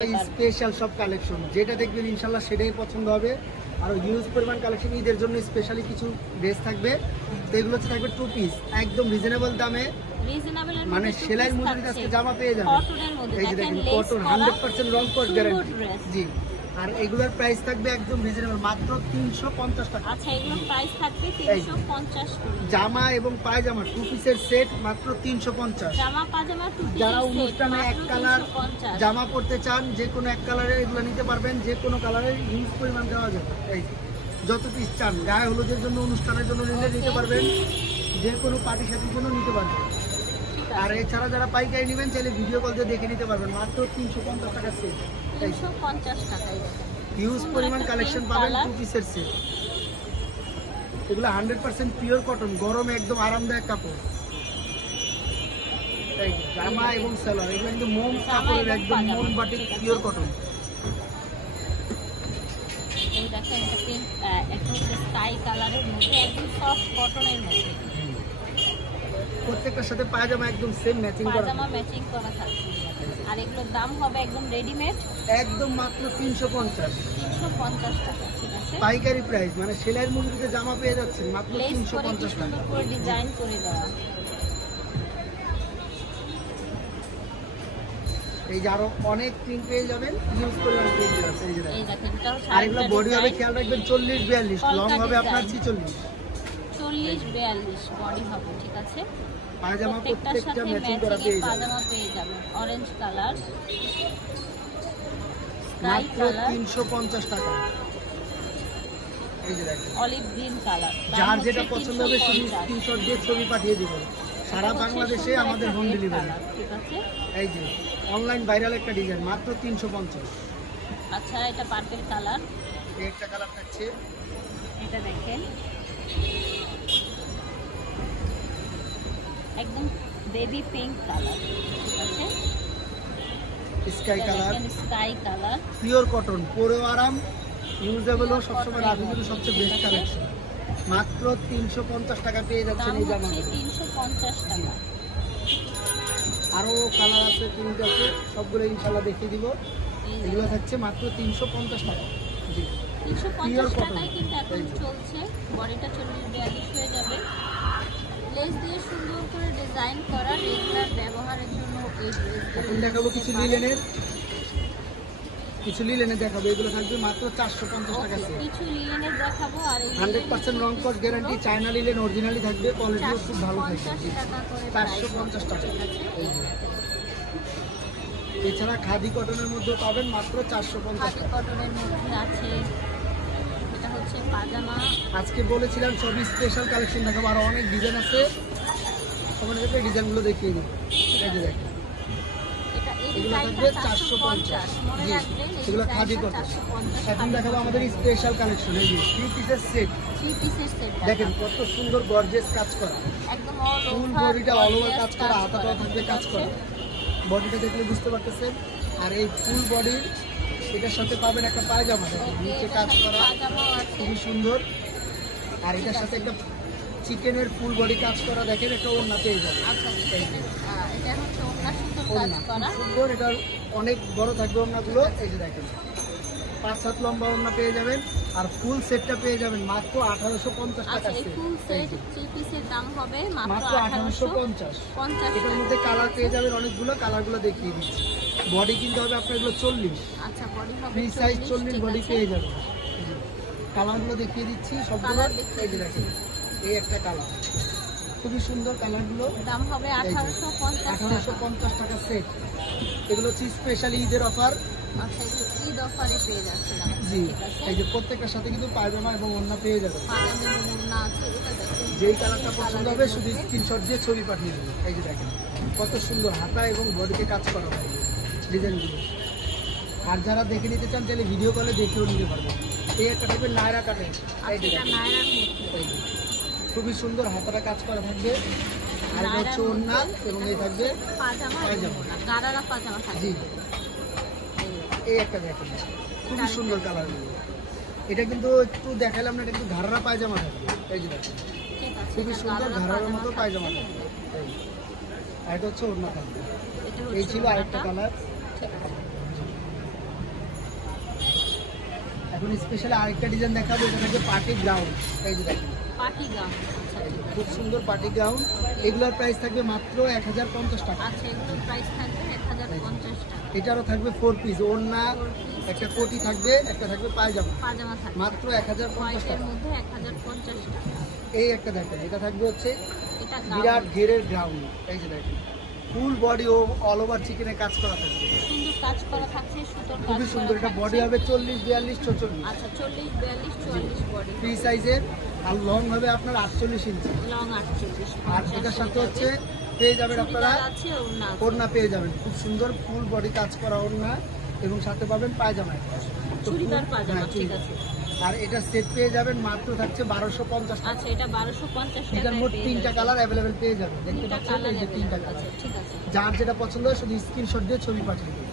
Special সব collection যেটা দেখবেন ইনশাআল্লাহ সেটাই পছন্দ হবে। আর হিউজ পরিমাণ কালেকশন ঈদের জন্য স্পেশালি কিছু ড্রেস থাকবে। তো এগুলো হচ্ছে থাকবে 2 পিস একদম রিজনেবল দামে, মানে সেলাই মজুরি আজকে জামা পেয়ে যাবেন। এই যে দেখেন কটন 100% রং কস গ্যারান্টি। জি, আর এগুলোর প্রাইস থাকবে একদম রিজনেবল মাত্র 350 টাকা। আচ্ছা, এগুলোর প্রাইস থাকবে 350 টাকা। জামা এবং পায়জামা 2 পিসের সেট মাত্র 350। জামা পায়জামা 2 পিস, যারা অনুষ্ঠানে এক কালার জামা পরতে চান যে কোনো এক কালারের এগুলো নিতে পারবেন, যে কোনো কালারের ইউজ পরিমাণ দেওয়া যাবে। এই যত পিস চান গায়ে হলুদের জন্য অনুষ্ঠানের জন্য নিতে পারবেন, যে কোনো পার্টি সাথীর জন্য নিতে পারবেন। আর এছাড়া যারা পাইকারি নেবেন চাইলে ভিডিও কল দিয়ে দেখে নিতে পারবেন মাত্র 350 টাকা সেট। 350 টাকায় হিউজ পরিমাণ কালেকশন পাবেন 2 পিসের সেট। এগুলো 100% পিওর কটন, গরমে একদম আরামদায়ক কাপড়। এই জামা এবং সালোয়ার এগুলো কিন্তু মোম কাপড়ের একদম মোম বাটিক পিওর কটন। এই দেখেন এটা পিঙ্ক, একটা হচ্ছে স্কাই কালারের মধ্যে একদম সফট কটনের মধ্যে। প্রত্যেকটার সাথে পায়জামা একদম সেম ম্যাচিং করা, পায়জামা ম্যাচিং করা থাকবে। আর এগুলোর দাম হবে একদম রেডিমেড একদম মাত্র 350 টাকা। ঠিক আছে, পাইকারি প্রাইস, মানে সেলাইয়ের মজুরিতে জামা পেয়ে যাচ্ছেন মাত্র 350 টাকা। সুন্দর করে ডিজাইন করে দেওয়া। এই যে আরো অনেক প্রিন্ট পেয়ে যাবেন, ইউজ পরিমাণ প্রিন্ট আছে। এই দেখেন এটা আর এগুলো বডি হবে খেয়াল রাখবেন 40 42, লং হবে আপনার 46 42 বডি হবে। ঠিক আছে, পায়জামা প্রত্যেকটা ম্যাচিং করা পেয়ে যাবেন। পায়জামা পেয়ে যাবেন অরেঞ্জ কালার, মাত্র 350 টাকা। এই যে দেখেন অলিভ গ্রিন কালার, যার যেটা পছন্দ হবে শুধু স্ক্রিনশট দিয়ে ছবি পাঠিয়ে দিবেন, সারা বাংলাদেশে আমাদের হোম ডেলিভারি। ঠিক আছে, এই যে অনলাইন ভাইরাল একটা ডিজাইন মাত্র 350। আচ্ছা, এটা পার্পল কালার, এই একটা কালার থাকছে, এটা দেখেন একদম বেবি পিঙ্ক কালার। ঠিক আছে, sky colour, sky colour pure cotton, পরেও আরাম, ইউজেবল ও সবসময় রাফিজের সবচেয়ে বেস্ট কালেকশন। মাত্র 350 টাকা পেয়ে যাচ্ছেন এই জামা। 350 টাকা। আরো কালার আছে, প্রিন্ট আছে, সবগুলো ইনশাআল্লাহ দেখিয়ে দিব। এগুলো থাকছে মাত্র 350 টাকা। জি, 350 টাকায় কিন্তু এখন চলছে। বডিটা 40 42 হয়ে যাবে। লেস দিয়ে সুন্দর করে ডিজাইন করা, রেগুলার ব্যবহারের জন্য এই ড্রেসগুলো। এখন দেখাবো কিছু লিলেনের দেখাবো। এগুলো থাকবে মাত্র 450 টাকা সেট। কিছু লিলেনের দেখাবো, আর এই 100% রং কস গ্যারান্টি, চায়না লিলেন অরিজিনালি থাকবে, কোয়ালিটিও খুব ভালো থাকবে। 450 টাকা। এছাড়া খাদি কটনের মধ্যে পাবেন মাত্র 450 টাকা। কটনের মধ্যে আছে, এটা হচ্ছে পাজামা। আজকে বলেছিলাম সবই স্পেশাল কালেকশন দেখাবো, আরো অনেক ডিজাইন আছে, তোমাদের কাছে ডিজাইনগুলো দেখিয়ে দিই। এই যে দেখেন এগুলো থাকবে 450। জি, এগুলো খাদি কটন। এখন দেখাবো আমাদের স্পেশাল কালেকশন, এই যে 3 পিসের সেট। দেখেন কত সুন্দর গর্জিয়াস কাজ করা, একদম ফুল বডিটা অল ওভার কাজ করা, হাতাটাও থাকবে কাজ করা। বডিটা দেখলে বুঝতে পারতেছেন। আর এই ফুল বডির এটার সাথে পাবেন একটা পায়জামা, দেখেন নিচে কাজ করা খুবই সুন্দর। আর এটার সাথে একটা চিকেনের ফুল বডি কাজ করা, দেখেন একটা ওড়না পেয়ে যাবে। সুন্দর, এটার অনেক বড় থাকবে ওড়নাগুলো। এই যে দেখেন 5 হাত লম্বা ওড়না পেয়ে যাবেন। আর ফুল সেটটা পেয়ে যাবেন মাত্র 1850 টাকা সেট। মাত্র 1850। এটার মধ্যে কালার পেয়ে যাবেন অনেকগুলো, কালারগুলো দেখিয়ে দিচ্ছি। বডি কিনতে হবে আপনার এগুলো 40, ফ্রি সাইজ 40 বডি পেয়ে যাবেন। কালারগুলো দেখিয়ে দিচ্ছি সবগুলো। এই যে দেখেন এই একটা কালার খুবই সুন্দর, কালারগুলো দাম হবে 1850 টাকা সেট। এগুলো হচ্ছে স্পেশাল ঈদের অফার। আচ্ছা, ঈদ অফারে পেয়ে যাচ্ছে। জি, এই যে প্রত্যেকটার সাথে কিন্তু পায়জামা এবং ওড়না পেয়ে যাবেন। ওড়না আছে, এটা দেখেন যেই কালারটা পছন্দ হবে শুধু স্ক্রিনশট দিয়ে ছবি পাঠিয়ে দেবেন। এই যে দেখেন কত সুন্দর হাতা এবং বডিতে কাজ করা হয় ডিজাইনগুলো। আর যারা দেখে নিতে চান তাহলে ভিডিও কলে দেখেও নিতে পারবেন। এই একটা থাকবে নায়রা কাটে, খুবই সুন্দর, হাতাটা কাজ করা থাকবে। আর এটা হচ্ছে ওড়না এবং এই থাকবে পায়জামা। জি, এই একটা দেখেন খুবই সুন্দর কালারগুলো। এটা কিন্তু একটু দেখালাম না, এটা একটু ঘাড়া পায়জামা থাকবে। এই যে দেখেন খুবই সুন্দর ঘাড়ার মতো পায়জামা থাকবে। আর এটা হচ্ছে ওড়না থাকবে। এই ছিল আরেকটা কালার। এখন স্পেশালি আরেকটা ডিজাইন দেখাবো, এটা থাকবে পার্টি গ্রাউন্ড। এই যে দেখেন পার্টি গাউন। খুব সুন্দর পার্টি গ্রাউন্ড। এগুলোর প্রাইস থাকবে মাত্র 1050 টাকা। আচ্ছা, এগুলোর প্রাইস থাকবে 1050 টাকা। এটারও থাকবে 4 পিস, ওড়না, 4 piece, একটা কোটি থাকবে, একটা থাকবে পায়জামা, পাজামা থাকবে মাত্র 1050 হোয়াইটের টাকা। মধ্যে 1050 টাকা। এই একটা দেখেন, এটা থাকবে হচ্ছে এটা বিরাট গাউন, ঘেরের গ্রাউন্ড। এই যে দেখেন ফুল বডি ও অল ওভার চিকেনের কাজ করা থাকবে, সুন্দর কাজ করা থাকছে, সুতোর কাজ খুবই করা সুন্দর। এটা বডি থাকছে। হবে 40, 42, 44, আচ্ছা, 40, 42, 44 বডি, ফ্রি সাইজের। আর লং হবে আপনার 48 ইঞ্চি। লং 48, আর এটার সাথে হচ্ছে পেয়ে যাবেন আপনারা চুড়িদার আছে, ওড়না আছে। ওড়না পেয়ে যাবেন, খুব সুন্দর ফুল বডি কাজ করা ওড়না, এবং সাথে পাবেন পায়জামা। তো চুড়িদার full- পাজামা, হ্যাঁ, ঠিক চুড়িদার। আছে। আর এটা সেট পেয়ে যাবেন মাত্র থাকছে 1250 টাকা। আচ্ছা, এটা 1250 এটার টাকায় মোট পেয়ে 3টা যাচ্ছে। কালার অ্যাভেলেবেল পেয়ে যাবেন, দেখতে তিনটা পাচ্ছেন কালার এই যে 3টা কালার। আছে, ঠিক আছে। যার যেটা পছন্দ হয় শুধু স্ক্রিনশট দিয়ে ছবি পাঠিয়ে দিন।